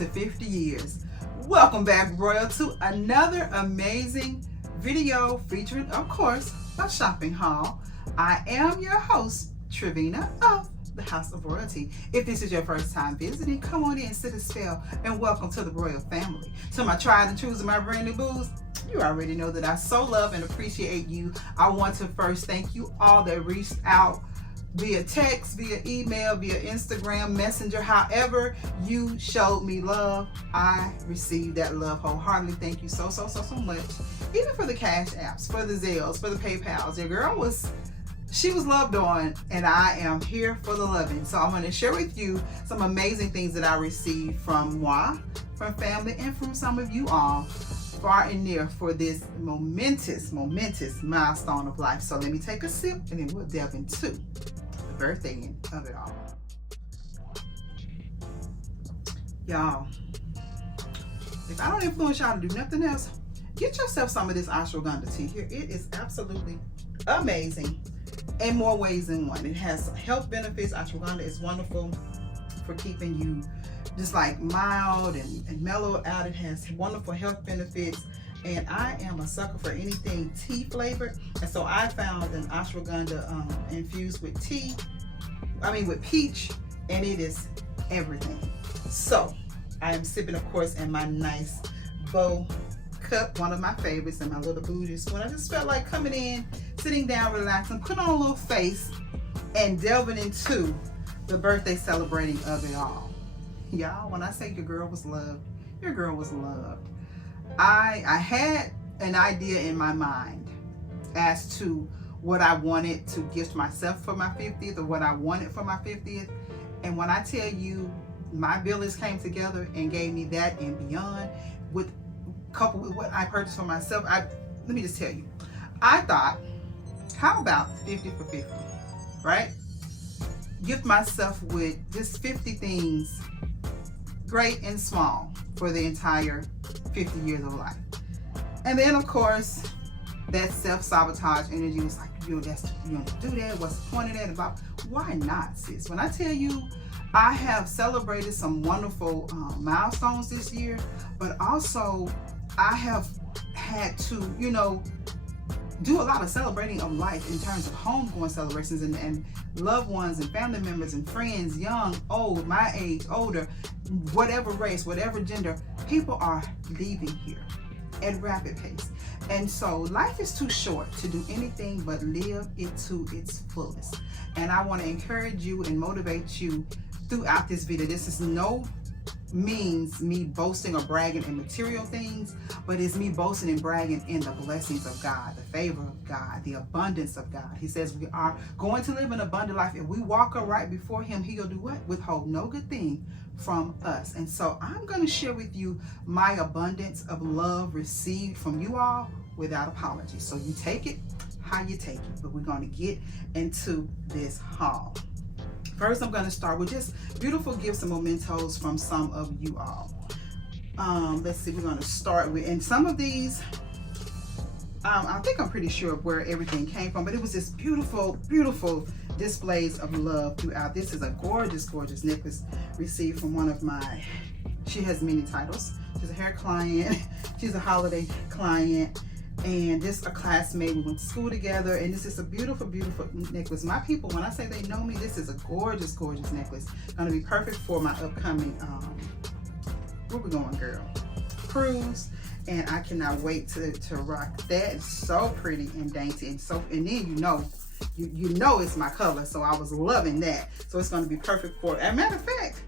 to 50 years. Welcome back, Royal, to another amazing video featuring, of course, a shopping haul. I am your host, Travina of the House of Royalty. If this is your first time visiting, come on in, sit a spell, and welcome to the Royal family. To my tried and trues and my brand new boos, you already know that I so love and appreciate you. I want to first thank you all that reached out via text, via email, via Instagram, Messenger, however you showed me love. I received that love wholeheartedly. Thank you so much. Even for the Cash Apps, for the Zelles, for the PayPals. Your girl she was loved on, and I am here for the loving. So I'm going to share with you some amazing things that I received from moi, from family, and from some of you all far and near for this momentous milestone of life. So let me take a sip and then we'll delve into the birthday of it all. Y'all, if I don't influence y'all to do nothing else, get yourself some of this ashwagandha tea here. It is absolutely amazing in more ways than one. It has health benefits. Ashwagandha is wonderful for keeping you just like mild and mellowed out. It has wonderful health benefits, and I am a sucker for anything tea flavored. And so I found an ashwagandha infused with with peach, and it is everything. So I am sipping, of course, in my nice bow cup, one of my favorites, and my little bougie spoon. I just felt like coming in, sitting down, relaxing, put on a little face, and delving into the birthday celebrating of it all. Y'all, when I say your girl was loved, your girl was loved. I had an idea in my mind as to what I wanted to gift myself for my 50th, or what I wanted for my 50th. And when I tell you my village came together and gave me that and beyond, coupled with what I purchased for myself, let me just tell you, I thought, how about 50 for 50, right? Gift myself with just 50 things, great and small, for the entire 50 years of life. And then, of course, that self-sabotage energy was like, you don't do that, what's the point of that? About why not, sis? When I tell you I have celebrated some wonderful milestones this year, but also I have had to, do a lot of celebrating of life in terms of homegoing celebrations and loved ones and family members and friends, young, old, my age, older, whatever race, whatever gender. People are leaving here at rapid pace. And so life is too short to do anything but live it to its fullest. And I want to encourage you and motivate you throughout this video. This is no means me boasting or bragging in material things, but it's me boasting and bragging in the blessings of God, the favor of God, the abundance of God. He says we are going to live an abundant life. If we walk upright before him, he'll do what? Withhold no good thing from us. And so I'm going to share with you my abundance of love received from you all without apology. So you take it how you take it, but we're going to get into this haul. First, I'm going to start with just beautiful gifts and mementos from some of you all. Let's see, we're going to start with, and some of these, I think I'm pretty sure of where everything came from, but it was just beautiful displays of love throughout. This is a gorgeous necklace received from one of she has many titles. She's a hair client, she's a holiday client, and this a classmate. We went to school together, and this is a beautiful necklace. My people, when I say they know me, this is a gorgeous necklace. Gonna be perfect for my upcoming where we going, girl? Cruise. And I cannot wait to rock that. It's so pretty and dainty, and then you know it's my color, so I was loving that. So it's going to be perfect for it. As a matter of fact,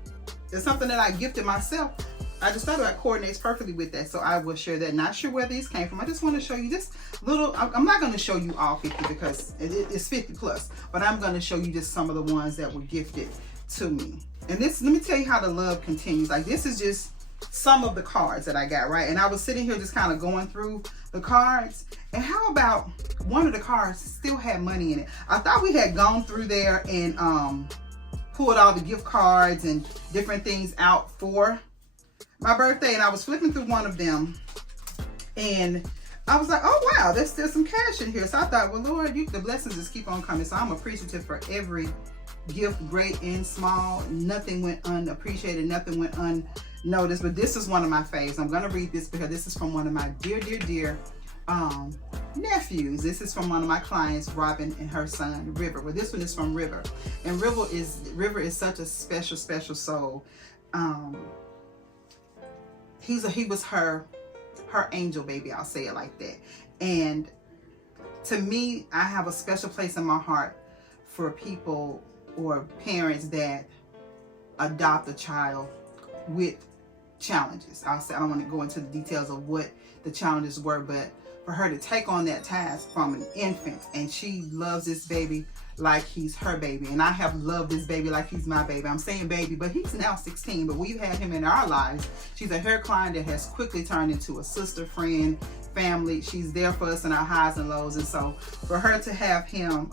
it's something that I gifted myself. I just thought that coordinates perfectly with that, so I will share that. Not sure where these came from. I just want to show you this little, I'm not going to show you all 50 because it's 50 plus, but I'm going to show you just some of the ones that were gifted to me. And this, let me tell you how the love continues. Like, this is just some of the cards that I got, right? And I was sitting here just kind of going through the cards, and how about one of the cards still had money in it? I thought we had gone through there and pulled all the gift cards and different things out for my birthday, and I was flipping through one of them, and I was like, oh wow, there's still some cash in here. So I thought, well, Lord, the blessings just keep on coming. So I'm appreciative for every gift, great and small. Nothing went unappreciated, nothing went unnoticed. But this is one of my faves. I'm gonna read this because this is from one of my dear nephews. This is from one of my clients, Robin, and her son River. Well, this one is from River, and River is such a special soul. He was her angel baby, I'll say it like that. And to me, I have a special place in my heart for people or parents that adopt a child with challenges. I'll say, I don't want to go into the details of what the challenges were, but for her to take on that task from an infant, and she loves this baby like he's her baby, and I have loved this baby like he's my baby. I'm saying baby, but he's now 16, but we've had him in our lives. She's a hair client that has quickly turned into a sister, friend, family. She's there for us in our highs and lows. And so for her to have him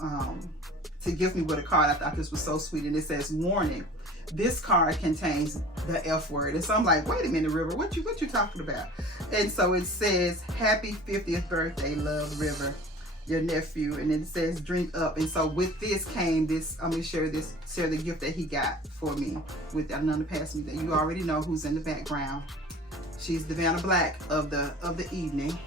to give me with a card, I thought this was so sweet. And it says, warning, this card contains the F word. And so I'm like, wait a minute, River, what you talking about? And so it says, happy 50th birthday, love, River, your nephew. And it says, drink up. And so with this came this, I'm gonna share the gift that he got for me with Ananda passed me, that you already know who's in the background. She's the Vanna Black of the evening.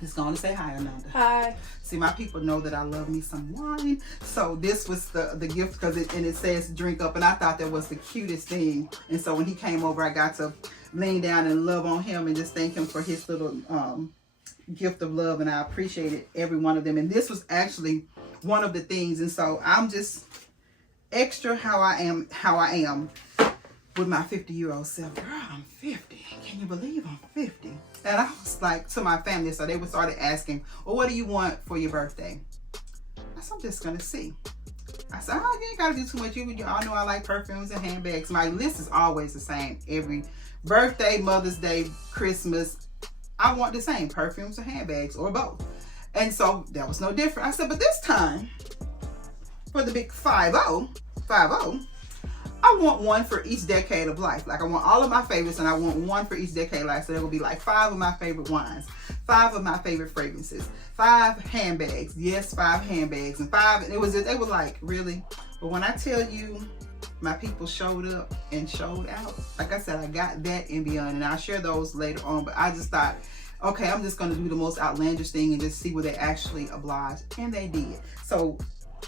Just going to say hi, Ananda. Hi. See, my people know that I love me some wine. So this was the gift, because it says drink up, and I thought that was the cutest thing. And so when he came over, I got to lean down and love on him and just thank him for his little gift of love, and I appreciated every one of them. And this was actually one of the things. And so I'm just extra how I am with my 50-year-old self. Girl, I'm 50. Can you believe I'm 50? And I was like, to my family, so they started asking, well, what do you want for your birthday? I said, I'm just gonna see. I said, oh, you ain't gotta do too much. You all know I like perfumes and handbags. My list is always the same. Every birthday, Mother's Day, Christmas, I want the same, perfumes or handbags or both. And so that was no different. I said, but this time, for the big 50, I want one for each decade of life. Like, I want all of my favorites, and I want one for each decade of life. So there will be like 5 of my favorite wines, 5 of my favorite fragrances, 5 handbags. Yes, 5 handbags, and 5. And they were like, really? But when I tell you, my people showed up and showed out. Like I said, I got that and beyond, and I'll share those later on. But I just thought, okay, I'm just gonna do the most outlandish thing and just see where they actually oblige, and they did. So,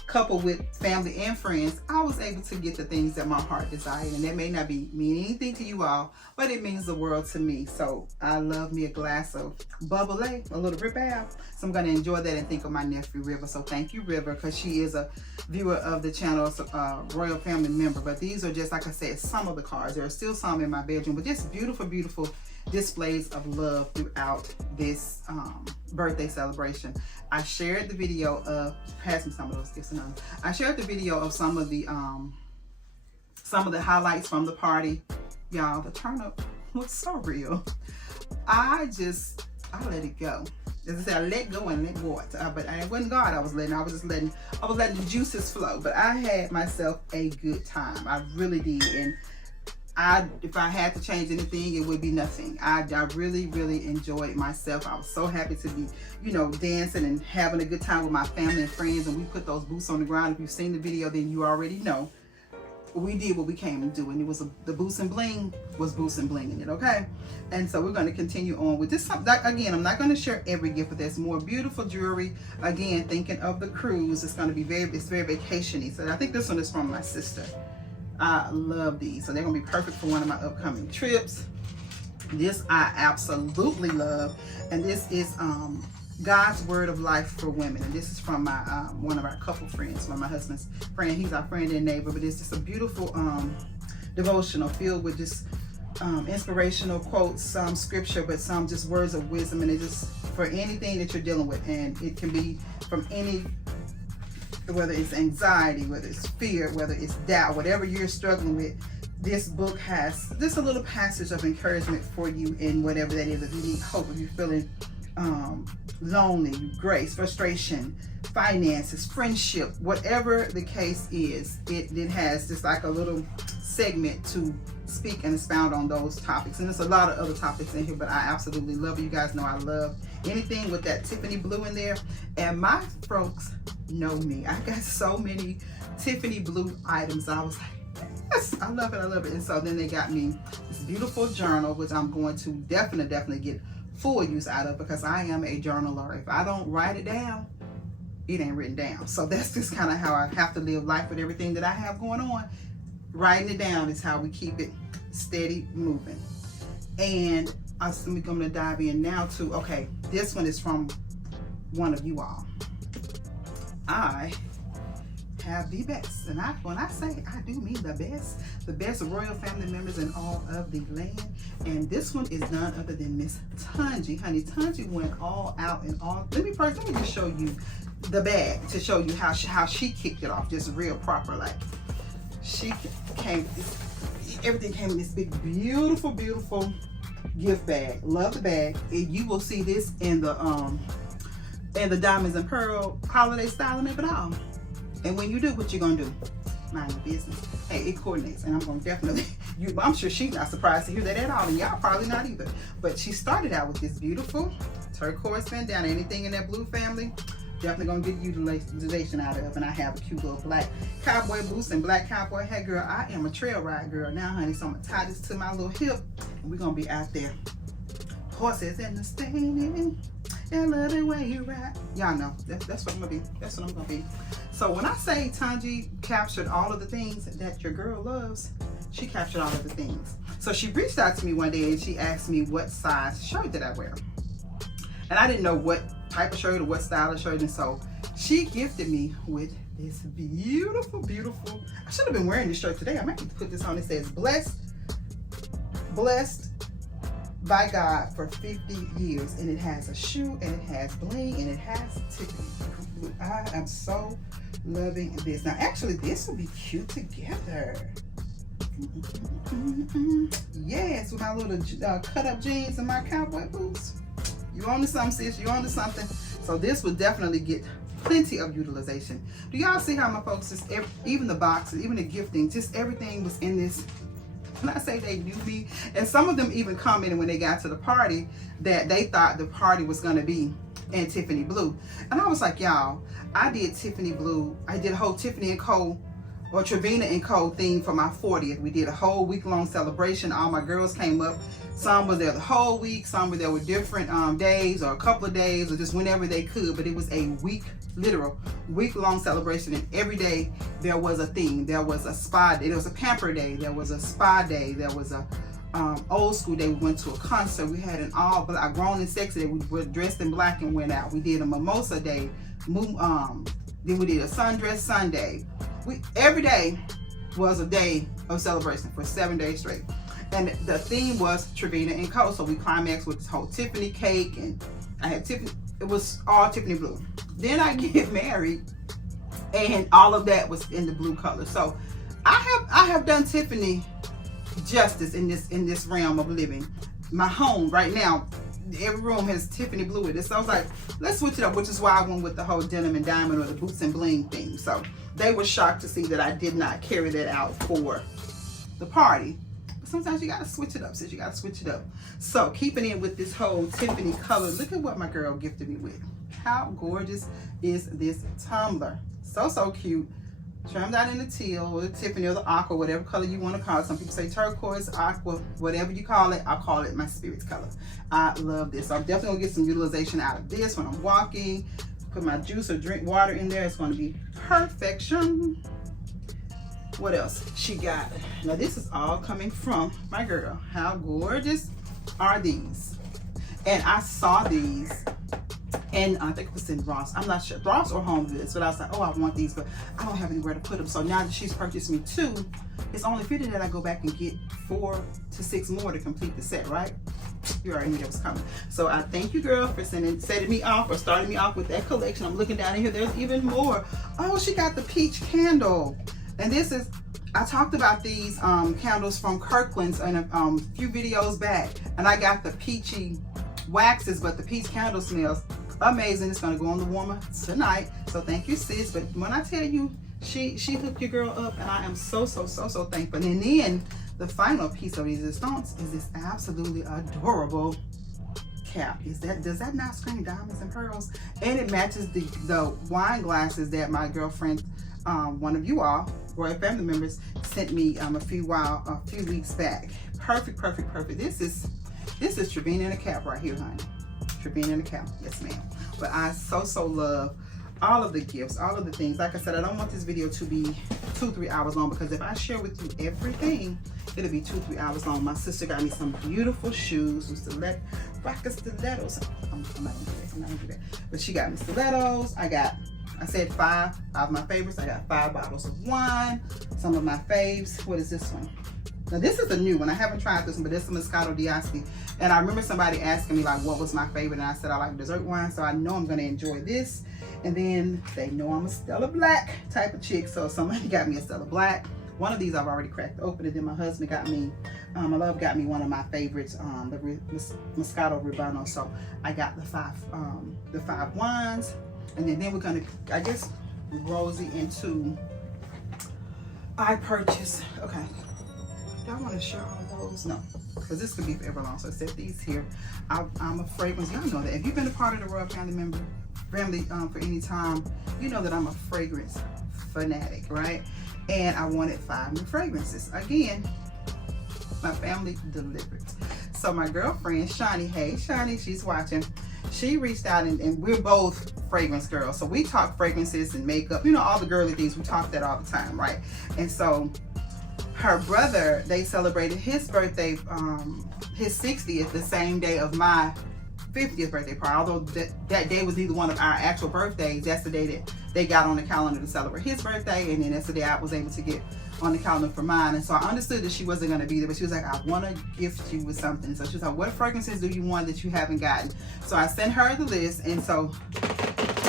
coupled with family and friends, I was able to get the things that my heart desired, and that may not mean anything to you all, but it means the world to me. So I love me a glass of bubbly, a little ribab. So I'm going to enjoy that and think of my nephew River. So thank you, River, because she is a viewer of the channel, royal family member. But these are just, like I said, some of the cards. There are still some in my bedroom, but just beautiful displays of love throughout this birthday celebration. I shared the video of, pass me some of those gifts. I shared the video of some of the highlights from the party. Y'all, the turn up was so real. I let it go. As I said, I let go and let go. But it wasn't God I was just letting the juices flow. But I had myself a good time. I really did. And if I had to change anything, it would be nothing. I really enjoyed myself. I was so happy to be, dancing and having a good time with my family and friends. And we put those boots on the ground. If you've seen the video, then you already know. We did what we came to do, and it was the boots and bling was boots and bling in it, okay? And so we're going to continue on with this. Again, I'm not going to share every gift, but there's more beautiful jewelry. Again, thinking of the cruise, it's going to be very vacation-y. So I think this one is from my sister. I love these, so they're gonna be perfect for one of my upcoming trips. This I absolutely love, and this is God's Word of Life for Women, and this is from my one of our couple friends, my husband's friend. He's our friend and neighbor, but it's just a beautiful devotional filled with just inspirational quotes, some scripture, but some just words of wisdom, and it just for anything that you're dealing with, and it can be from any, whether it's anxiety, whether it's fear, whether it's doubt, whatever you're struggling with. This book has just a little passage of encouragement for you in whatever that is. If you need hope, if you're feeling lonely, grace, frustration, finances, friendship, whatever the case is, it has just like a little segment to speak and expound on those topics. And there's a lot of other topics in here, but I absolutely love it. You guys know I love anything with that Tiffany blue in there. And my folks know me. I got so many Tiffany blue items. I was like, yes, I love it, I love it. And so then they got me this beautiful journal, which I'm going to definitely get full use out of, because I am a journaler. If I don't write it down, it ain't written down. So that's just kind of how I have to live life with everything that I have going on. Writing it down is how we keep it steady moving. And I'm going to dive in now to, okay, this one is from one of you all. I have the best, and when I say I do mean the best royal family members in all of the land. And this one is none other than Miss Tunji. Honey, Tunji went all out and all. Let me just show you the bag to show you how she kicked it off, just real proper. Like, she came, everything came in this big, beautiful gift bag. Love the bag. And you will see this in the diamonds and pearl holiday styling of it all. And when you do, what you gonna do? Mind your business. Hey, it coordinates, and I'm gonna definitely, I'm sure she's not surprised to hear that at all, and y'all probably not either. But she started out with this beautiful turquoise bandana. Anything in that blue family, definitely gonna get utilization out of. And I have a cute little black cowboy boots and black cowboy hat. Girl, I am a trail ride girl now, honey. So I'm gonna tie this to my little hip, and we're gonna be out there. Horses in the stable, I love the way you ride. Y'all know that's what I'm gonna be. That's what I'm gonna be. So when I say Tunji captured all of the things that your girl loves, she captured all of the things. So she reached out to me one day and she asked me what size shirt did I wear, and I didn't know what type of shirt or what style of shirt. And so she gifted me with this beautiful. I should have been wearing this shirt today. I might need to put this on. It says blessed by God for 50 years, and it has a shoe, and it has bling, and it has Tiffany. I am so loving this. Now, actually, this would be cute together. Yes, with my little cut-up jeans and my cowboy boots. You on to something, sis? You on to something? So this would definitely get plenty of utilization. Do y'all see how my folks, just even the boxes, even the gifting, just everything was in this. When I say they knew me, and some of them even commented when they got to the party that they thought the party was going to be in Tiffany blue. And I was like, y'all, I did Tiffany blue. I did a whole Tiffany & Co. or Travina & Co. theme for my 40th. We did a whole week-long celebration. All my girls came up. Some were there the whole week. Some were there with different days or a couple of days or just whenever they could. But it was a literal week-long celebration, and every day there was a theme. There was a spa day, there was a pamper day, there was a spa day, there was a old school day. We went to a concert. We had an all black, grown and sexy day. We were dressed in black and went out. We did a mimosa day. Then we did a sundress Sunday. Every day was a day of celebration for 7 days straight. And the theme was Travina & Co. So we climaxed with this whole Tiffany cake, and I had Tiffany. It was all Tiffany blue. Then I get married, and all of that was in the blue color. So I have done Tiffany justice in this realm of living. My home right now, every room has Tiffany blue in it. So I was like, let's switch it up, which is why I went with the whole denim and diamond or the boots and bling theme. So they were shocked to see that I did not carry that out for the party. But sometimes you gotta switch it up, sis. You gotta switch it up. So keeping in with this whole Tiffany color, look at what my girl gifted me with. How gorgeous is this tumbler? So cute. Trimmed out in the teal or the Tiffany or the aqua, whatever color you want to call it. Some people say turquoise, aqua, whatever you call it. I'll call it my spirit's color. I love this. So I'm definitely gonna get some utilization out of this when I'm walking. Put my juice or drink water in there. It's going to be perfection. What else she got? Now this is all coming from my girl. How gorgeous are these? And I saw these, and I think it was in Ross. I'm not sure, Ross or Home Goods. But I was like, oh, I want these, but I don't have anywhere to put them. So now that she's purchased me 2, it's only fitting that I go back and get 4 to 6 more to complete the set, right? You already knew that was coming. So I thank you, girl, for setting me off or starting me off with that collection. I'm looking down in here. There's even more. Oh, she got the peach candle. And this is, I talked about these candles from Kirkland's in a few videos back. And I got the peachy waxes, but the peach candle smells amazing. It's going to go on the warmer tonight. So thank you, sis. But when I tell you, she hooked your girl up, and I am so thankful. And then the final piece of resistance is this absolutely adorable cap. Does that not scream diamonds and pearls? And it matches the wine glasses that my girlfriend, one of you all, Royal family members, sent me a few weeks back. Perfect, perfect, perfect. This is Travina in a cap right here, honey. Travina in a cap, yes ma'am. But I so love all of the gifts, all of the things. Like I said, I don't want this video to be 2-3 hours long, because if I share with you everything, it'll be 2-3 hours long. My sister got me some beautiful shoes, some rocker stilettos. I'm not gonna do that. But she got me stilettos. I said five of my favorites. I got 5 bottles of wine, some of my faves. What is this one? Now this is a new one. I haven't tried this one, but this is a Moscato d'Asti. And I remember somebody asking me like, what was my favorite? And I said, I like dessert wine. So I know I'm gonna enjoy this. And then they know I'm a Stella Black type of chick. So somebody got me a Stella Black. One of these I've already cracked open. And then my husband got me, my love got me one of my favorites, the Moscato Rubano. So I got the five wines. And then we're gonna, I guess, Rosie into, I purchased, okay. Do I want to share all of those? No, because this could be forever long. So I set these here. I'm a fragrance. Y'all know that. If you've been a part of the Royal family for any time, you know that I'm a fragrance fanatic, right? And I wanted 5 new fragrances. Again, my family delivered. So my girlfriend, Shani, hey Shani, she's watching. She reached out, and we're both fragrance girls. So we talk fragrances and makeup, you know, all the girly things. We talk that all the time, right? And so her brother, they celebrated his birthday, his 60th, the same day of my 50th birthday party. Although that day was neither one of our actual birthdays, that's the day that they got on the calendar to celebrate his birthday, and then that's the day I was able to get on the calendar for mine. And so I understood that she wasn't going to be there, but she was like, I want to gift you with something. So she was like, what fragrances do you want that you haven't gotten? So I sent her the list, and so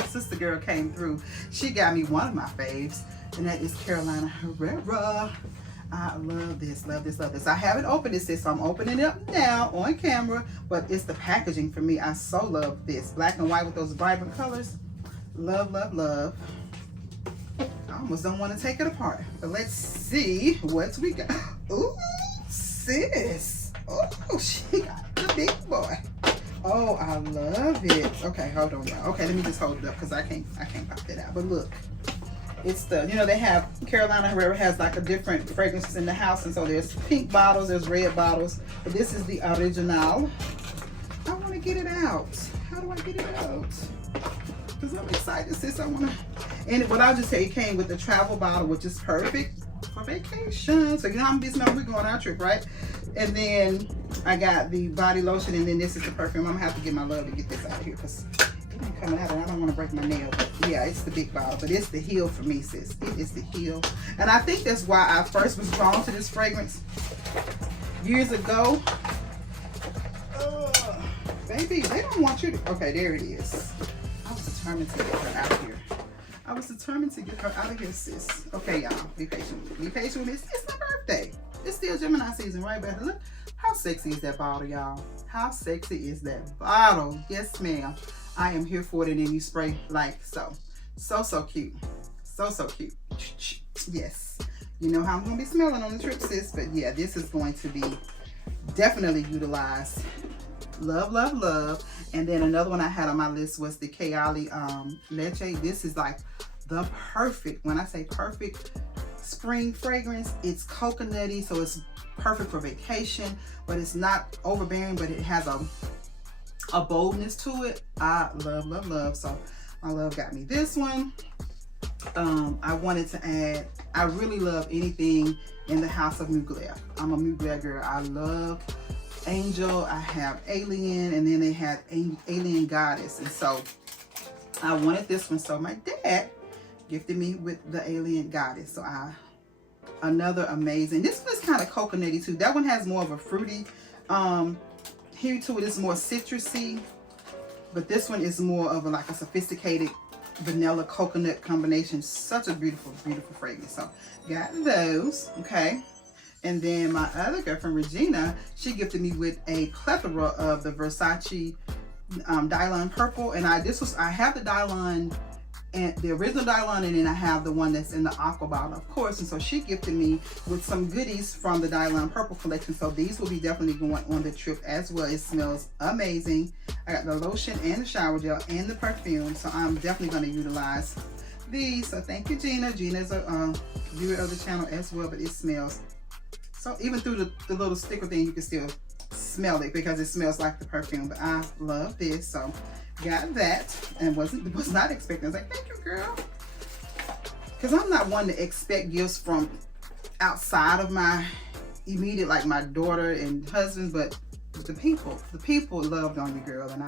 sister girl came through. She got me one of my faves, and that is Carolina Herrera. I love this, love this, love this. I haven't opened this yet, so I'm opening it up now on camera, but it's the packaging for me. I so love this. Black and white with those vibrant colors. Love, love, love. I almost don't want to take it apart, but let's see what we got. Ooh, sis. Oh, she got the big boy. Oh, I love it. Okay, hold on, y'all. Okay, let me just hold it up because I can't pop that out. But look. It's the, you know, they have, Carolina Herrera has like a different fragrances in the house, and so there's pink bottles, there's red bottles, but this is the original. I want to get it out. How do I get it out? Because I'm excited, sis. I want to, and what I'll just say, it came with the travel bottle, which is perfect for vacation. So you know how I'm busy, we're going on our trip, right? And then I got the body lotion, and then this is the perfume. I'm gonna have to get my love to get this out of here because coming out and I don't want to break my nail, but yeah, it's the big bottle, but it's the heel for me, sis. It is the heel. And I think that's why I first was drawn to this fragrance years ago. Baby, they don't want you to, okay, there it is. I was determined to get her out of here. I was determined to get her out of here, sis. Okay, y'all, be patient. Be patient with me. It's my birthday. It's still Gemini season, right? But look, how sexy is that bottle, y'all? How sexy is that bottle? Yes, ma'am. I am here for it, and then you spray like so. So cute. So cute. Yes. You know how I'm going to be smelling on the trip, sis. But yeah, this is going to be definitely utilized. Love, love, love. And then another one I had on my list was the Kayali Leche. This is like the perfect, when I say perfect spring fragrance, it's coconutty, so it's perfect for vacation, but it's not overbearing, but it has a boldness to it. I love, love, love. So my love got me this one. I wanted to add, I really love anything in the house of Mugler. I'm a Mugler girl. I love Angel, I have Alien, and then they have Alien Goddess. And so I wanted this one. So my dad gifted me with the Alien Goddess. So another amazing, this one is kind of coconutty too. That one has more of a fruity hue to it. It's more citrusy, but this one is more of like a sophisticated vanilla coconut combination. Such a beautiful, beautiful fragrance. So got those, okay. And then my other girlfriend, Regina, she gifted me with a plethora of the Versace Dylon Purple. And I have the Dylon and the original Dylan, and then I have the one that's in the aqua bottle, of course. And so she gifted me with some goodies from the Dylan Purple collection. So these will be definitely going on the trip as well. It smells amazing. I got the lotion and the shower gel and the perfume. So I'm definitely going to utilize these. So thank you, Gina. Gina's a viewer of the channel as well, but it smells. So even through the little sticker thing, you can still smell it because it smells like the perfume. But I love this. So got that and was not expecting. I was like, thank you, girl. Because I'm not one to expect gifts from outside of my immediate, like my daughter and husband, but the people loved on you, girl. And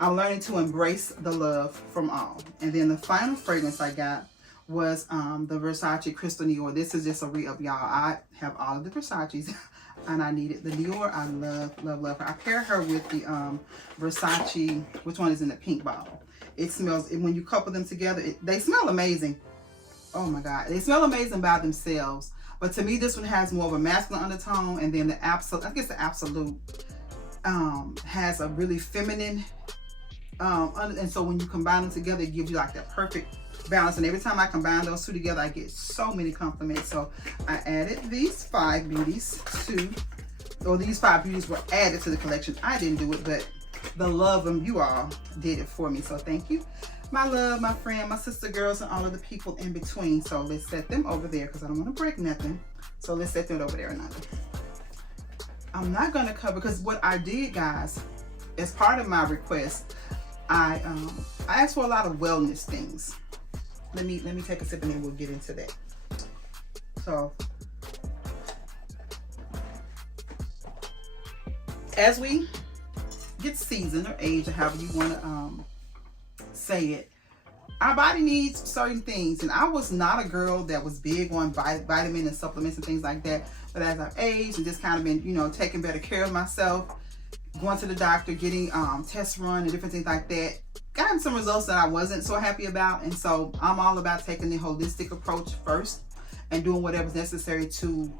I'm learning to embrace the love from all. And then the final fragrance I got was the Versace Crystal Dior. This is just a re-up, y'all. I have all of the Versace's. And I needed the Dior. I love her. I pair her with the Versace, which one is in the pink bottle. It smells, when you couple them together, they smell amazing. Oh my God. They smell amazing by themselves. But to me, this one has more of a masculine undertone. And then the Absolute, I guess the Absolute has a really feminine. And so when you combine them together, it gives you like that perfect balance. And every time I combine those two together, I get so many compliments. So I added these 5 beauties these 5 beauties were added to the collection. I didn't do it, but the love of you all did it for me. So thank you, my love, my friend, my sister girls, and all of the people in between. So let's set them over there because I don't want to break nothing. So let's set them over there. I'm not going to cover, because what I did, guys, as part of my request, I asked for a lot of wellness things. Let me take a sip and then we'll get into that. So as we get seasoned or age, or however you want to say it, our body needs certain things. And I was not a girl that was big on vitamin and supplements and things like that. But as I've aged and just kind of been, you know, taking better care of myself, going to the doctor, getting tests run and different things like that, gotten some results that I wasn't so happy about. And so I'm all about taking the holistic approach first and doing whatever's necessary to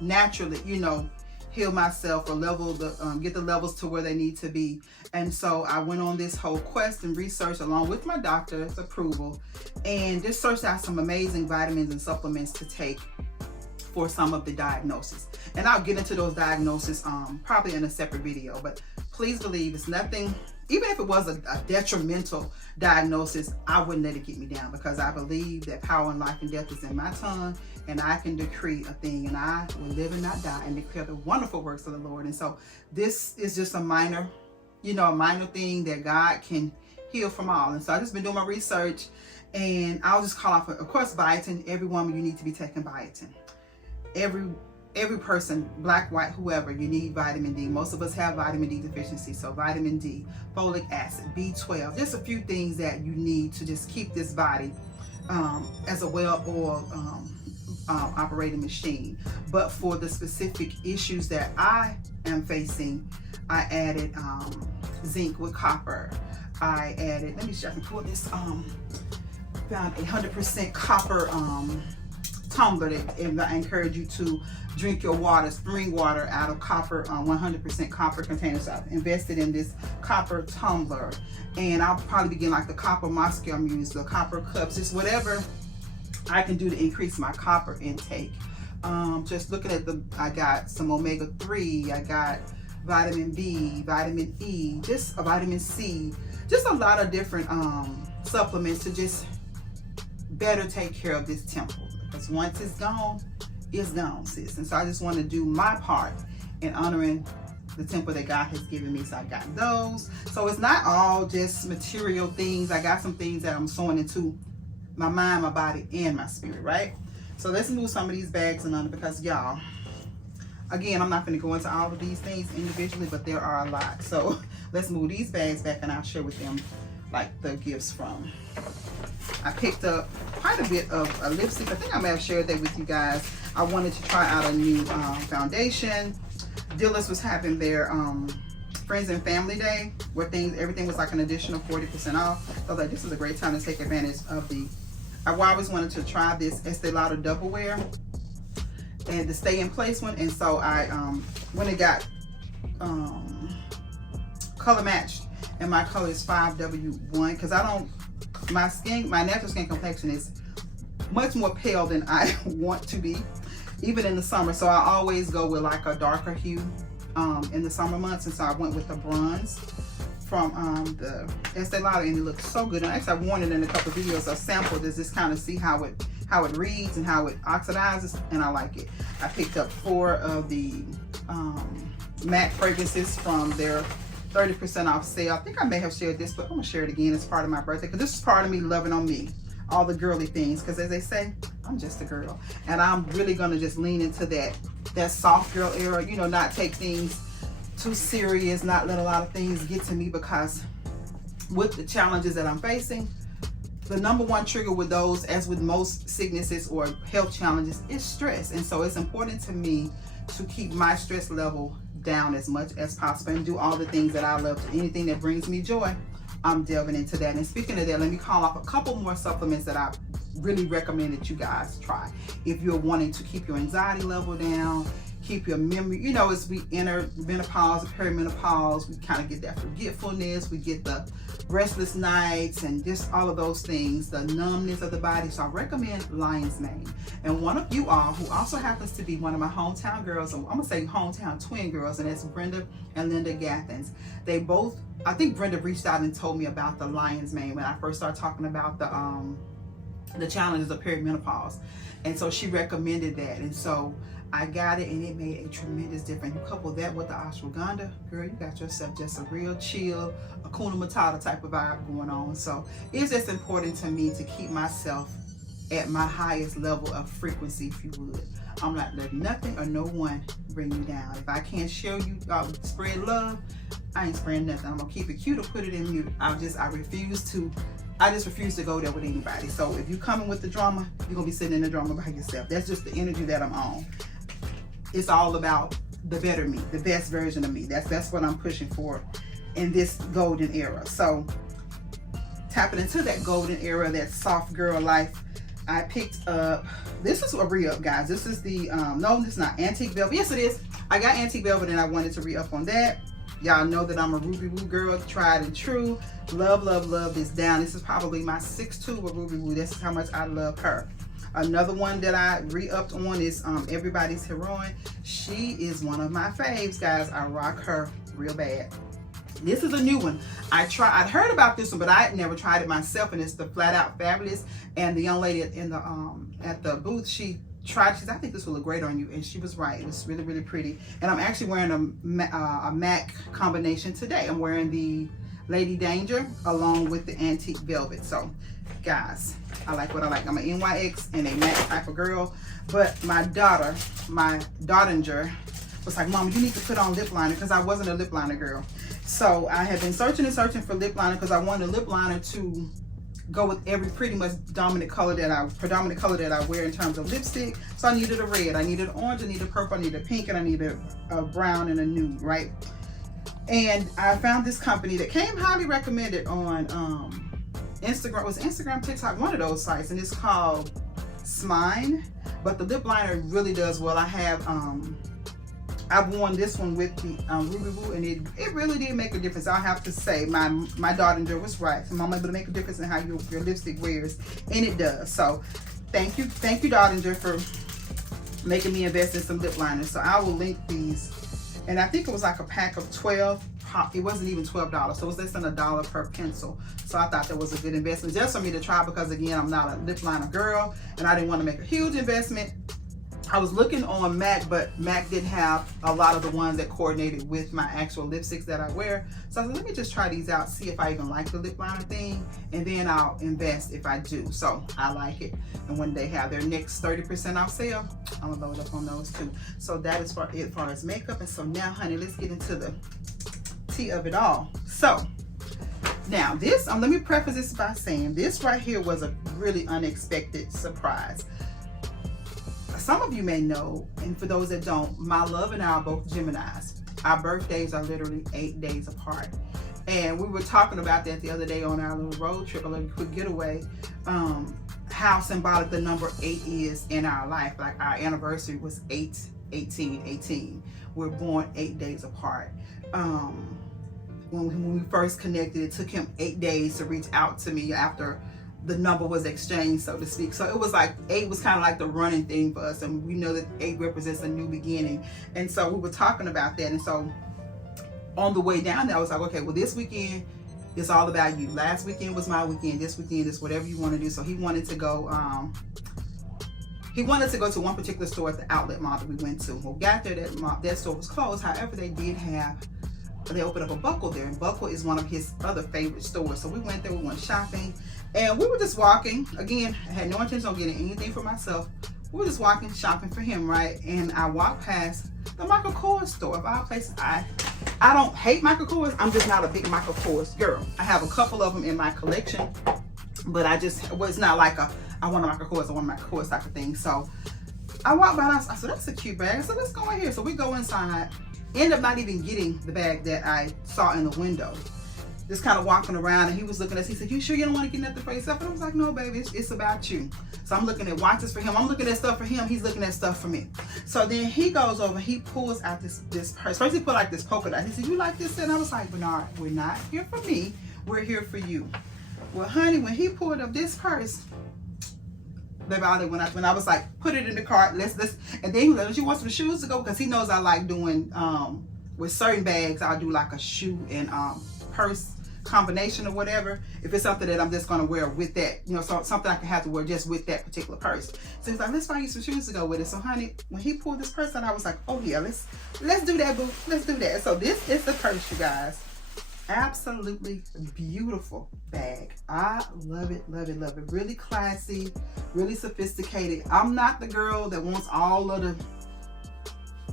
naturally, you know, heal myself or level the get the levels to where they need to be. And so I went on this whole quest and research along with my doctor's approval, and just searched out some amazing vitamins and supplements to take for some of the diagnosis. And I'll get into those diagnoses probably in a separate video, but please believe it's nothing. Even if it was a detrimental diagnosis, I wouldn't let it get me down, because I believe that power in life and death is in my tongue, and I can decree a thing, and I will live and not die and declare the wonderful works of the Lord. And so this is just a minor, you know, a minor thing that God can heal from all. And so I've just been doing my research, and I'll just call out for, of course, biotin. Every woman, you need to be taking biotin. Every person, black, white, whoever, you need vitamin D. Most of us have vitamin D deficiency. So vitamin D, folic acid, B12, just a few things that you need to just keep this body as a well-oiled operating machine. But for the specific issues that I am facing, I added zinc with copper. I added, let me see if I can pull this, found 100% copper tumbler that, and I encourage you to drink your water, spring water, out of copper, 100% copper containers. So I've invested in this copper tumbler, and I'll probably begin like the copper Moscow Muse, the copper cups, just whatever I can do to increase my copper intake. Just looking at I got some omega-3, I got vitamin B, vitamin E, just a vitamin C, just a lot of different supplements to just better take care of this temple. Because once it's gone, sis. And so I just want to do my part in honoring the temple that God has given me. So I got those. So it's not all just material things. I got some things that I'm sewing into my mind, my body, and my spirit, right? So let's move some of these bags in under, because y'all, again, I'm not going to go into all of these things individually, but there are a lot. So let's move these bags back, and I'll share with them like the gifts from. I picked up quite a bit of a lipstick. I think I may have shared that with you guys. I wanted to try out a new foundation. Dillard's was having their Friends and Family Day, where everything was like an additional 40% off. So I was like, this is a great time to take advantage of the. I always wanted to try this Estee Lauder Double Wear and the Stay in Place one. And so I when it got color matched, and my color is 5W1, because I don't my natural skin complexion is much more pale than I want to be, even in the summer. So I always go with like a darker hue in the summer months, and so I went with the bronze from the Estee Lauder, and it looks so good. And actually, I've worn it in a couple of videos. I sampled this, just kind of see how it reads and how it oxidizes, and I like it. I picked up 4 of the MAC fragrances from their 30% off sale. I think I may have shared this, but I'm gonna share it again as part of my birthday, because this is part of me loving on me, all the girly things, because as they say, I'm just a girl, and I'm really gonna just lean into that soft girl era, you know, not take things too serious, not let a lot of things get to me, because with the challenges that I'm facing, the number one trigger with those, as with most sicknesses or health challenges, is stress. And so it's important to me to keep my stress level down as much as possible and do all the things that I love. Anything that brings me joy, I'm delving into that. And speaking of that, let me call off a couple more supplements that I really recommend that you guys try if you're wanting to keep your anxiety level down, keep your memory, you know, as we enter menopause, perimenopause, we kind of get that forgetfulness, we get the restless nights, and just all of those things, the numbness of the body. So I recommend Lion's Mane. And one of you all, who also happens to be one of my hometown girls, I'm gonna say hometown twin girls, and that's Brenda and Linda Gathens. They both, I think Brenda reached out and told me about the Lion's Mane when I first started talking about the challenges of perimenopause, and so she recommended that, and so I got it, and it made a tremendous difference. You couple that with the ashwagandha, girl, you got yourself just a real chill, Aukina Matata type of vibe going on. So it's just important to me to keep myself at my highest level of frequency, if you would. I'm not letting nothing or no one bring me down. If I can't show you, spread love, I ain't spreading nothing. I'm gonna keep it cute or put it in mute. I just refuse to go there with anybody. So if you coming with the drama, you're gonna be sitting in the drama by yourself. That's just the energy that I'm on. It's all about the better me, the best version of me. That's what I'm pushing for in this golden era. So tapping into that golden era, that soft girl life, I picked up, this is a re-up, guys. This is the, no, this is not Antique Velvet. Yes, it is. I got Antique Velvet, and I wanted to re-up on that. Y'all know that I'm a Ruby Woo girl, tried and true. Love, love, love this down. This is probably my 6'2" with Ruby Woo. This is how much I love her. Another one that I re-upped on is Everybody's Heroine. She is one of my faves, guys. I rock her real bad. This is a new one. I'd heard about this one, but I had never tried it myself, and it's the Flat Out Fabulous. And the young lady in the at the booth, she tried. She said, "I think this will look great on you," and she was right. It was really, really pretty. And I'm actually wearing a MAC combination today. I'm wearing the Lady Danger along with the Antique Velvet. So, guys, I like what I like. I'm an NYX and a MAC type of girl, but my daughter, my Dottinger, was like, "Mama, you need to put on lip liner," because I wasn't a lip liner girl. So I have been searching and searching for lip liner, because I wanted a lip liner to go with every pretty much predominant color that I wear in terms of lipstick. So I needed a red, I needed orange, I needed purple, I needed pink, and I needed a brown and a nude, right? And I found this company that came highly recommended on Instagram. Was Instagram, TikTok, one of those sites, and it's called Smine. But the lip liner really does well. I've worn this one with the Ruby Woo, and it really did make a difference. I have to say, my daughter was right. So I'm able to make a difference in how your lipstick wears, and it does. So thank you, Dottinger, for making me invest in some lip liners. So I will link these, and I think it was like a pack of 12. It wasn't even $12, so it was less than $1 per pencil. So I thought that was a good investment just for me to try, because again, I'm not a lip liner girl, and I didn't want to make a huge investment. I was looking on MAC, but MAC didn't have a lot of the ones that coordinated with my actual lipsticks that I wear. So I said, let me just try these out, see if I even like the lip liner thing, and then I'll invest if I do. So I like it. And when they have their next 30% off sale, I'm gonna load up on those too. So that is for it as far as makeup. And so now, honey, let's get into the tea of it all. So now this, let me preface this by saying this right here was a really unexpected surprise. Some of you may know, and for those that don't, my love and I are both Geminis. Our birthdays are literally 8 days apart. And we were talking about that the other day on our little road trip, a little quick getaway, how symbolic the number 8 is in our life. Like our anniversary was 8/18/18. We're born 8 days apart. When we first connected, it took him 8 days to reach out to me after the number was exchanged, so to speak. So it was like 8 was kind of like the running thing for us, and we know that 8 represents a new beginning. And so we were talking about that. And so on the way down there, I was like, okay, well, this weekend it's all about you. Last weekend was my weekend. This weekend is whatever you want to do. So he wanted to go to one particular store at the outlet mall that we went to. When we got there, that store was closed. However, they opened up a Buckle there, and Buckle is one of his other favorite stores. So we went there, we went shopping, and we were just walking. Again, I had no intention on getting anything for myself. We were just walking, shopping for him, right? And I walked past the Michael Kors store. Of all places, I don't hate Michael Kors. I'm just not a big Michael Kors girl. I have a couple of them in my collection, but it's not like I want a Michael Kors, I want a Michael Kors type of thing. So I walked by, I said, that's a cute bag. So let's go in here. So we go inside, end up not even getting the bag that I saw in the window. Just kind of walking around, and he was looking at us. He said, you sure you don't want to get nothing for yourself? And I was like, no, baby, it's about you. So I'm looking at watches for him. I'm looking at stuff for him. He's looking at stuff for me. So then he goes over, he pulls out this purse. First he put like this polka dot. He said, you like this? And I was like, Bernard, we're not here for me. We're here for you. Well, honey, when he pulled up this purse, baby, when I was like, put it in the cart, let's, and then he was like, don't you want some shoes to go? Because he knows I like doing, with certain bags, I'll do like a shoe and purse combination or whatever, if it's something that I'm just going to wear with that, you know, so something I can have to wear just with that particular purse. So he's like, let's find you some shoes to go with it. So honey, when he pulled this purse out, I was like, oh yeah, let's do that, boo. Let's do that. So this is the purse, you guys. Absolutely beautiful bag. I love it, love it, love it. Really classy, really sophisticated. I'm not the girl that wants all of the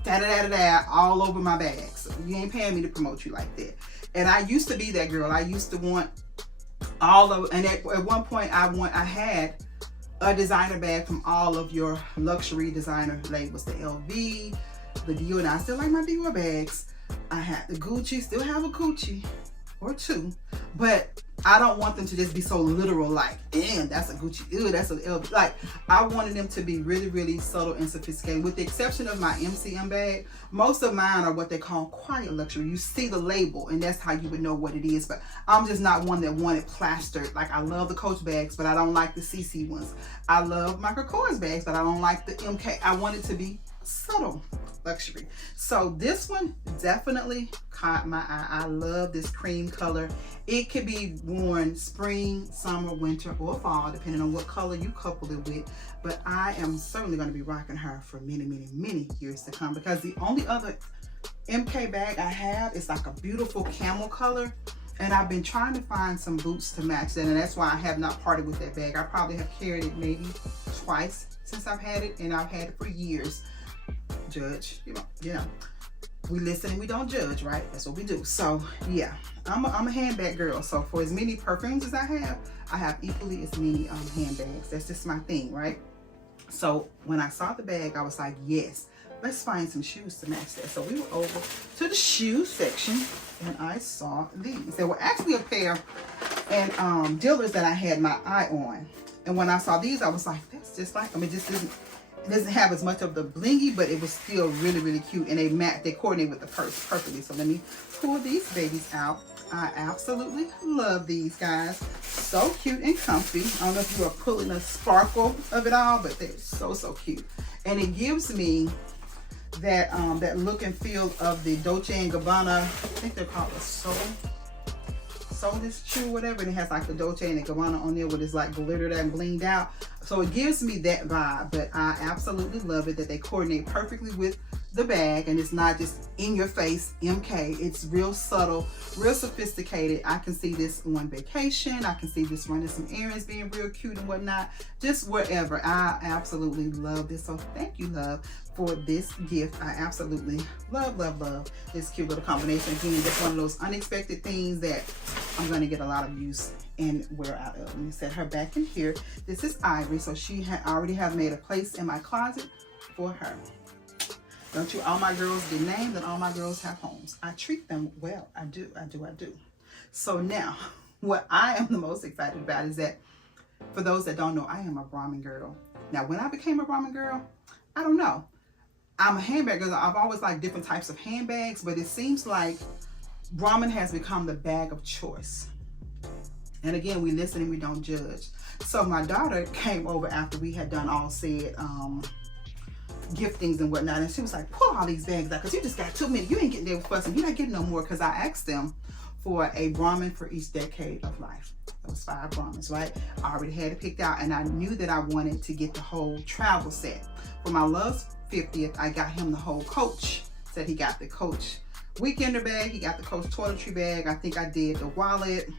da-da-da-da-da all over my bags. So you ain't paying me to promote you like that. And I used to be that girl. I used to want all of, and at one point I had a designer bag from all of your luxury designer labels, the LV, the Dior, and I still like my Dior bags. I had the Gucci, still have a Gucci or two, but I don't want them to just be so literal, like, damn, that's a Gucci, ew, that's an LV. Like, I wanted them to be really, really subtle and sophisticated. With the exception of my MCM bag, most of mine are what they call quiet luxury. You see the label, and that's how you would know what it is. But I'm just not one that wanted plastered. Like, I love the Coach bags, but I don't like the CC ones. I love Michael Kors bags, but I don't like the MK. I want it to be subtle luxury. So this one definitely caught my eye. I love this cream color. It could be worn spring, summer, winter, or fall, depending on what color you couple it with. But I am certainly going to be rocking her for many, many, many years to come, because the only other MK bag I have is like a beautiful camel color. And I've been trying to find some boots to match that, and that's why I have not parted with that bag. I probably have carried it maybe twice since I've had it, and I've had it for years. Judge, you know, we listen and we don't judge, right? That's what we do. So yeah, I'm a handbag girl. So for as many perfumes as I have equally as many handbags. That's just my thing, right? So when I saw the bag, I was like, yes, let's find some shoes to match that. So we were over to the shoe section, and I saw these. There were actually a pair and dealers that I had my eye on. And when I saw these, I was like, that's just like them. It doesn't have as much of the blingy, but it was still really, really cute. And they coordinate with the purse perfectly. So let me pull these babies out. I absolutely love these, guys. So cute and comfy. I don't know if you are pulling a sparkle of it all, but they're so, so cute. And it gives me that that look and feel of the Dolce & Gabbana. I think they're called a Soul this shoe, whatever, and it has like the Dolce & Gabbana on there with it's like glittered and blinged out. So it gives me that vibe, but I absolutely love it that they coordinate perfectly with the bag, and it's not just in your face MK. It's real subtle, real sophisticated. I can see this on vacation. I can see this running some errands, being real cute and whatnot, just wherever. I absolutely love this. So thank you, love, for this gift. I absolutely love, love, love this cute little combination. Again, just one of those unexpected things that I'm going to get a lot of use and wear out of. Let me set her back in here. This is Ivory, so she already have made a place in my closet for her. Don't you all my girls get named, and all my girls have homes. I treat them well. I do. So now, what I am the most excited about is that, for those that don't know, I am a Brahmin girl. Now, when I became a Brahmin girl, I don't know. I'm a handbag girl. I've always liked different types of handbags, but it seems like Brahmin has become the bag of choice. And again, we listen and we don't judge. So my daughter came over after we had done all said giftings and whatnot, and she was like, pull all these bags out because you just got too many. You ain't getting there with fussing. You're not getting no more, because I asked them for a Brahmin for each decade of life. That was 5 Brahmins, right? I already had it picked out, and I knew that I wanted to get the whole travel set. For my love's 50th, I got him the whole Coach set. He got the Coach weekender bag. He got the Coach toiletry bag. I think I did the wallet,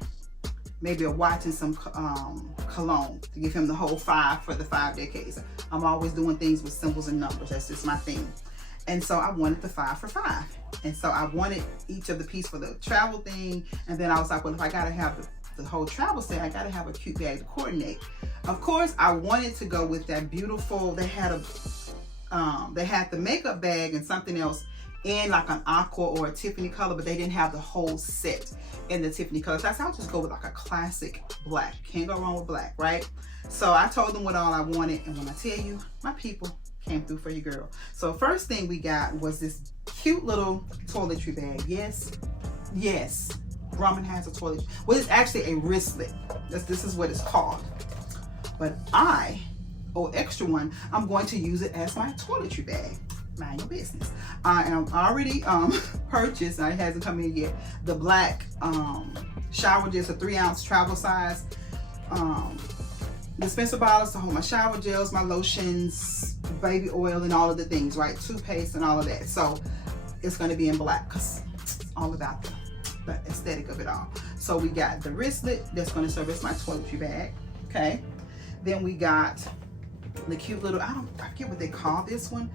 maybe a watch and some cologne to give him the whole 5 for the 5 decades. I'm always doing things with symbols and numbers. That's just my thing. And so I wanted the 5 for 5. And so I wanted each of the piece for the travel thing. And then I was like, well, if I gotta have the whole travel set, I gotta have a cute bag to coordinate. Of course, I wanted to go with that beautiful, they had the makeup bag and something else in like an aqua or a Tiffany color, but they didn't have the whole set in the Tiffany color. So I said, I'll just go with like a classic black. Can't go wrong with black, right? So I told them what all I wanted, and when I tell you, my people came through for your girl. So first thing we got was this cute little toiletry bag. Yes, Brahmin has a toilet. Well, it's actually a wristlet. This is what it's called. But extra one, I'm going to use it as my toiletry bag. Mind your business. And I've already purchased, and it hasn't come in yet, the black shower gels, a 3-ounce travel size dispenser bottles to hold my shower gels, my lotions, baby oil, and all of the things, right? Toothpaste and all of that. So it's going to be in black because it's all about the aesthetic of it all. So we got the wristlet that's going to serve as my toiletry bag. Okay. Then we got the cute little, I forget what they call this one.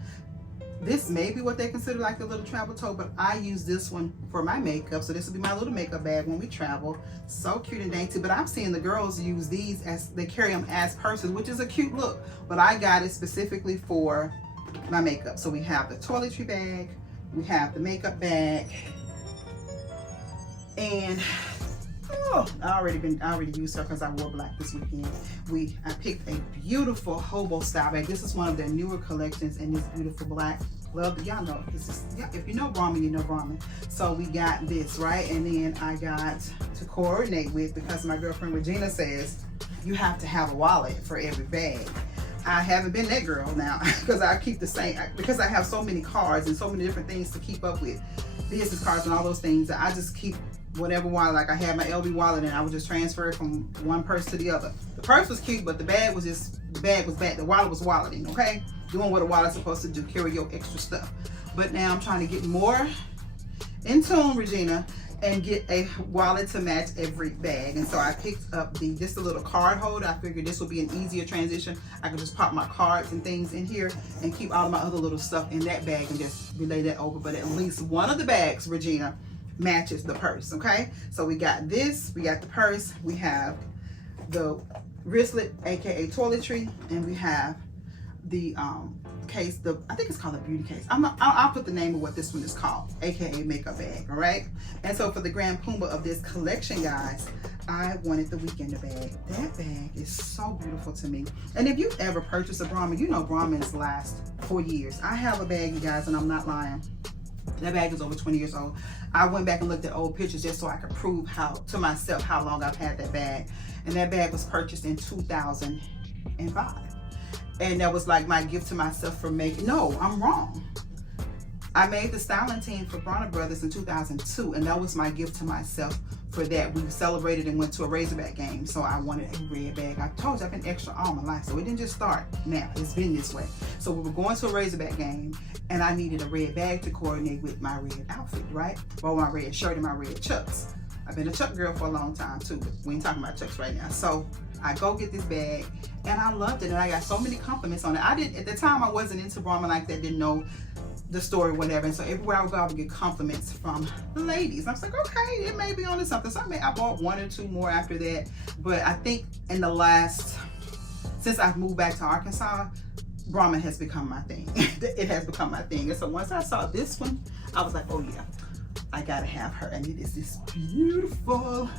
This may be what they consider like a little travel tote, but I use this one for my makeup. So this will be my little makeup bag when we travel. So cute and dainty. But I'm seeing the girls use these as, they carry them as purses, which is a cute look. But I got it specifically for my makeup. So we have the toiletry bag, we have the makeup bag, and I already used her because I wore black this weekend. I picked a beautiful hobo style bag. This is one of their newer collections, and this beautiful black. Love, y'all know this is, yeah, if you know Brahmin, you know Brahmin. So we got this, right? And then I got to coordinate with, because my girlfriend Regina says you have to have a wallet for every bag. I haven't been that girl now because I keep the same, because I have so many cards and so many different things to keep up with, business cards and all those things. I just keep whatever wallet. Like I had my LB wallet, and I would just transfer it from one purse to the other. The purse was cute, but the bag was bad. The wallet was walleting, okay? Doing what a wallet's supposed to do, carry your extra stuff. But now I'm trying to get more in tune, Regina, and get a wallet to match every bag. And so I picked up just a little card holder. I figured this would be an easier transition. I could just pop my cards and things in here and keep all of my other little stuff in that bag and just relay that over. But at least one of the bags, Regina, matches the purse, okay? So we got this, we got the purse, we have the wristlet, aka toiletry, and we have the case, I think it's called a beauty case. I'll put the name of what this one is called, aka makeup bag, all right? And so for the grand pumba of this collection, guys, I wanted the weekender bag. That bag is so beautiful to me. And if you've ever purchased a Brahmin, you know Brahmins last for years. I have a bag, you guys, and I'm not lying. That bag is over 20 years old. I went back and looked at old pictures just so I could prove to myself how long I've had that bag. And that bag was purchased in 2005. And that was like my gift to myself for making, no, I'm wrong. I made the styling team for Bronner Brothers in 2002, and that was my gift to myself for that. We celebrated and went to a Razorback game, so I wanted a red bag. I told you I've been extra all my life, so it didn't just start now. It's been this way. So we were going to a Razorback game, and I needed a red bag to coordinate with my red outfit, right? Or my red shirt and my red Chucks. I've been a Chuck girl for a long time too, but we ain't talking about Chucks right now. So I go get this bag, and I loved it, and I got so many compliments on it. At the time, I wasn't into Brahmin like that, didn't know the story, whatever. And so everywhere I would go, I would get compliments from the ladies. I was like, okay, it may be onto something. So I bought 1 or 2 more after that. But I think since I've moved back to Arkansas, Brahmin has become my thing. It has become my thing. And so once I saw this one, I was like, oh yeah, I gotta have her. And it is this beautiful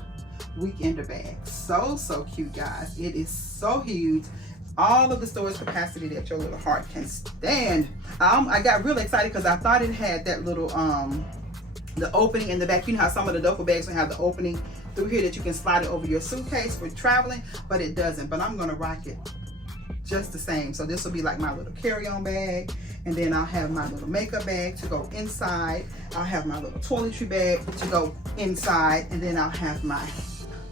weekender bag. So cute, guys. It is so huge. All of the storage capacity that your little heart can stand. I got really excited because I thought it had that little the opening in the back. You know how some of the duffel bags will have the opening through here that you can slide it over your suitcase for traveling, but it doesn't. But I'm gonna rock it just the same. So this will be like my little carry-on bag, and then I'll have my little makeup bag to go inside. I'll have my little toiletry bag to go inside, and then I'll have my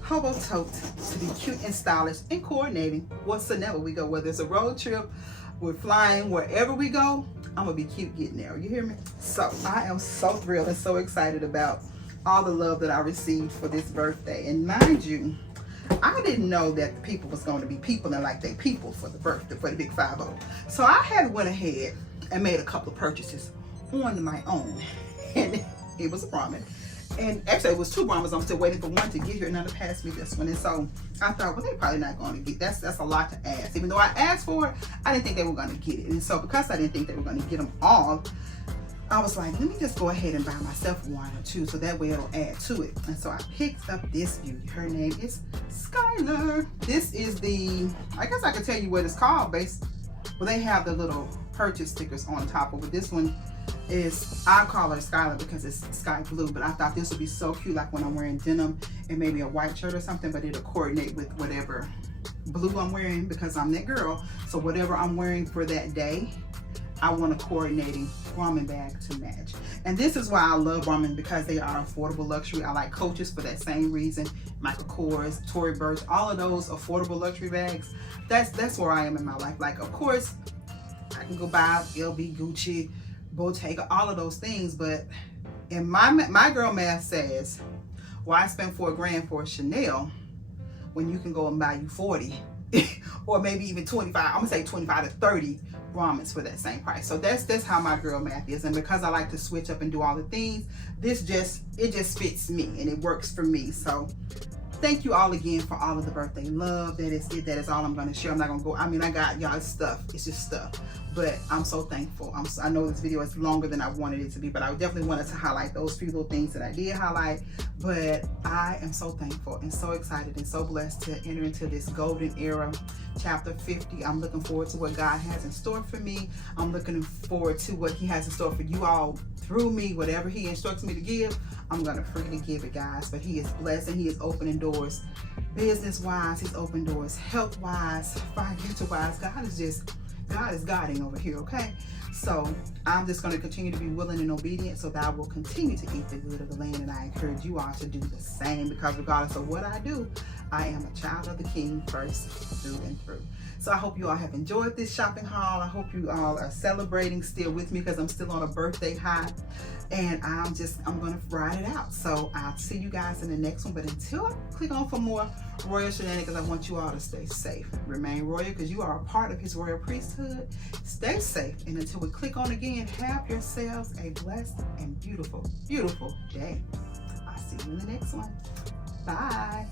hobo tote to be cute and stylish and coordinating whatsoever we go, whether it's a road trip, we're flying, wherever we go, I'm gonna be cute getting there. You hear me? So I am so thrilled and so excited about all the love that I received for this birthday. And mind you, I didn't know that the people was going to be people and like they people for the birthday, for the big 5-0. So I had went ahead and made a couple of purchases on my own, and it was a Brahmin. And actually it was 2 Brahmins. I'm still waiting for one to get here, and none to pass me this one. And so I thought, well, they're probably not going to get, that's a lot to ask. Even though I asked for it, I didn't think they were going to get it. And so because I didn't think they were going to get them all, I was like, let me just go ahead and buy myself 1 or 2, so that way it'll add to it. And so I picked up this beauty. Her name is Skylar. This is the, I guess I could tell you what it's called based, well, they have the little purchase stickers on top of it. This one is, I call her Skylar because it's sky blue, but I thought this would be so cute, like when I'm wearing denim and maybe a white shirt or something, but it'll coordinate with whatever blue I'm wearing because I'm that girl. So whatever I'm wearing for that day, I want a coordinating Brahmin bag to match. And this is why I love Brahmin, because they are affordable luxury. I like Coaches for that same reason. Michael Kors, Tory Burch, all of those affordable luxury bags. That's where I am in my life. Like, of course, I can go buy LB, Gucci, Bottega, all of those things, but in my girl math says, why spend $4 grand for a Chanel when you can go and buy you 40 or maybe even 25, I'm gonna say 25 to 30 Brahmins for that same price. So that's how my girl math is. And because I like to switch up and do all the things, it just fits me and it works for me. So thank you all again for all of the birthday love. That is it. That is all I'm going to share. I'm not going to go, I mean, I got y'all stuff. It's just stuff. But I'm so thankful. I know this video is longer than I wanted it to be, but I definitely wanted to highlight those few little things that I did highlight. But I am so thankful and so excited and so blessed to enter into this golden era, chapter 50. I'm looking forward to what God has in store for me. I'm looking forward to what he has in store for you all through me. Whatever he instructs me to give, I'm going to freely give it, guys. But he is blessed and he is opening doors business-wise. He's opened doors health-wise, financial-wise. God is guiding over here, okay? So I'm just going to continue to be willing and obedient so that I will continue to eat the good of the land, and I encourage you all to do the same, because regardless of what I do, I am a child of the King first, through and through. So I hope you all have enjoyed this shopping haul. I hope you all are celebrating still with me, because I'm still on a birthday high, and I'm going to ride it out. So I'll see you guys in the next one. But until I click on for more royal shenanigans, I want you all to stay safe. Remain royal, because you are a part of his royal priesthood. Stay safe. And until we click on again, have yourselves a blessed and beautiful, beautiful day. I'll see you in the next one. Bye.